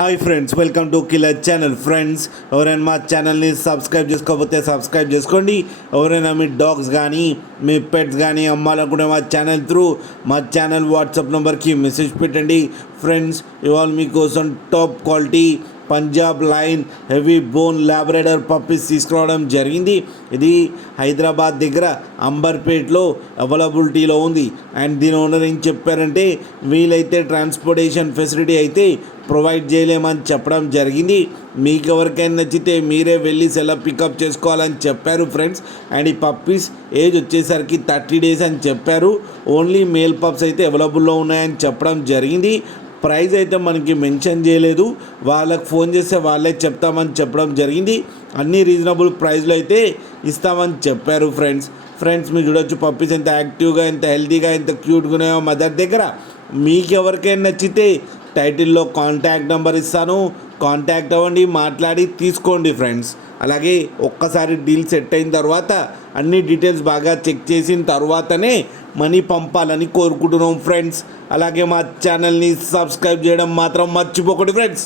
Hi friends, welcome to killer channel. Friends, ఎవరైనా మా ఛానల్ని సబ్స్క్రైబ్ చేసుకోకపోతే సబ్స్క్రైబ్ చేసుకోండి. ఎవరైనా మీ డాగ్స్ కానీ మీ పెట్స్ కానీ అమ్మాలనుకుంటే మా ఛానల్ త్రూ మా ఛానల్ వాట్సాప్ నెంబర్కి మెసేజ్ పెట్టండి. ఫ్రెండ్స్, ఇవాళ మీకోసం top quality Punjab line heavy bone Labrador puppies తీసుకురావడం జరిగింది. ఇది హైదరాబాద్ దగ్గర అంబర్పేట్లో అవైలబిలిటీలో ఉంది. అండ్ దీని ఓనర్ ఏం చెప్పారంటే, వీలైతే ట్రాన్స్పోర్టేషన్ ఫెసిలిటీ అయితే ప్రొవైడ్ చేయలేమని చెప్పడం జరిగింది. మీకు ఎవరికైనా నచ్చితే మీరే వెళ్ళి సెలవు పికప్ చేసుకోవాలని చెప్పారు ఫ్రెండ్స్. అండ్ ఈ పప్పీస్ ఏజ్ వచ్చేసరికి 30 days అని చెప్పారు. ఓన్లీ మేల్ పప్స్ అయితే అవైలబుల్లో ఉన్నాయని చెప్పడం జరిగింది. ప్రైస్ అయితే మనకి మెన్షన్ చేయలేదు, వాళ్ళకి ఫోన్ చేస్తే వాళ్ళే చెప్తామని చెప్పడం జరిగింది. అన్ని రీజనబుల్ ప్రైస్లో అయితే ఇస్తామని చెప్పారు ఫ్రెండ్స్ మీరు చూడొచ్చు పప్పీస్ ఎంత యాక్టివ్గా, ఎంత హెల్తీగా, ఎంత క్యూట్గా ఉన్నాయో మదర్ దగ్గర. మీకు ఎవరికైనా నచ్చితే టైటిల్లో కాంటాక్ట్ నెంబర్ ఇస్తాను, కాంటాక్ట్ అవ్వండి, మాట్లాడి తీసుకోండి ఫ్రెండ్స్. అలాగే ఒక్కసారి డీల్ సెట్ అయిన తర్వాత అన్ని డీటెయిల్స్ బాగా చెక్ చేసిన తర్వాతనే మనీ పంపాలని కోరుకుంటున్నాం ఫ్రెండ్స్. అలాగే మా ఛానల్ని సబ్స్క్రైబ్ చేయడం మాత్రం మర్చిపోకండి ఫ్రెండ్స్.